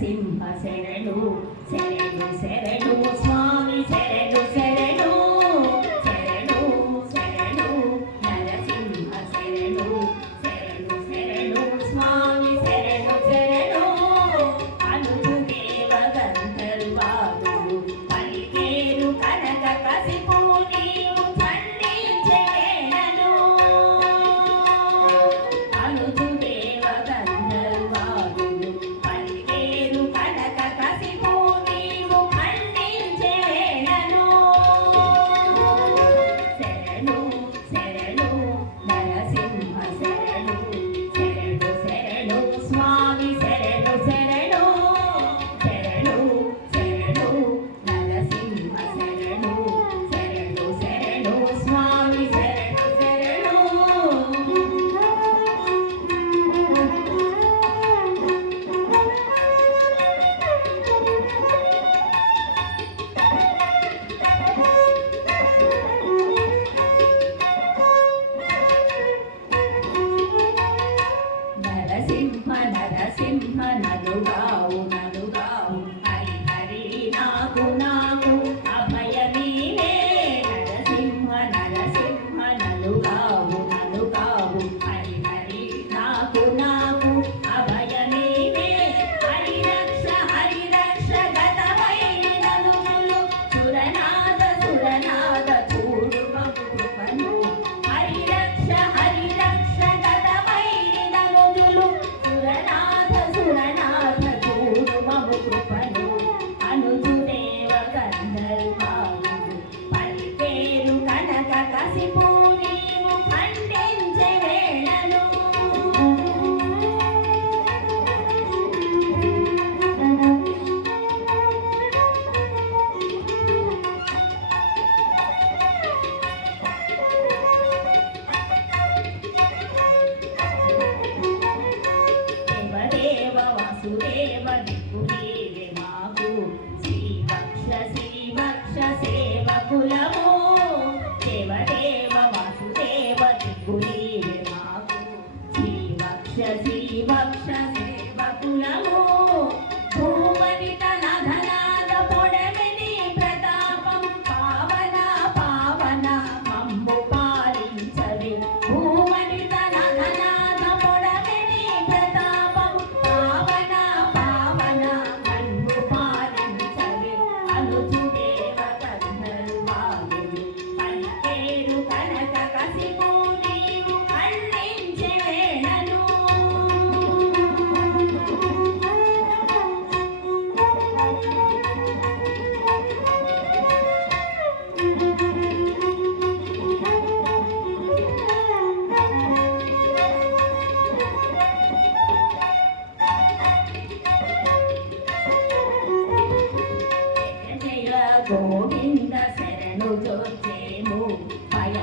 నరసింహ శరణు శరణు శరణు స్వామి శరణు శరణు శరణు శరణు నరసింహ శరణు శరణు శరణు స్వామి శరణు శరణు అనుజు దేవ గంధర్వాలు పలికేరు కనక కసిపు నీవు ఖండించే వేళను అనుజు దేవ గంధర్వాలు పలికేరు కనక కసిపు నీవు ఖండించే వేళను శరణు శరణు నరసింహ శరణు శరణు శరణు స్వామి శరణు శరణు శరణు శరణు నరసింహ శరణు శరణు శరణు స్వామి శరణు శరణు నరసింహ నరసింహ నలుగావు నలుగావు హరి హరి నాకు నాకు అభయమీనే నరసింహ నరసింహ నలుగావు నలుగావు హరి హరి నాకు నాకు అభయమీనే హరి రక్ష గతమైన నలుగులు సురనాద సురనాద చూడు మగు కృపను హరి రక్ష గతమైన నలుగులు సురనాద సురనాద చూడు మగు కృపను అనుజు దేవ గంధర్వాలు పలికేరు కనక కసిపు నీవు ఖండించే వేళను దేవదేవ వాసుదేవ దిక్కునీవే మాకు శ్రీవక్ష సేవకులము దేవదేవ వాసుదేవ దిక్కునీవే మాకు శ్రీవక్ష సేవకులము భూమనిత నధనాద పొడమిని ప్రతాపం పావన పావన మమ్ము పాలించవే భూమనిత నధనాద పొడమిని ప్రతాపం పావన పావన మమ్ము పాలించవే అనుజు దేవ గంధర్వాలు పలికేరు కనక కసిపు నీవు ఖండించే వేళను జయ గోవింద శరణు జోచేము భయ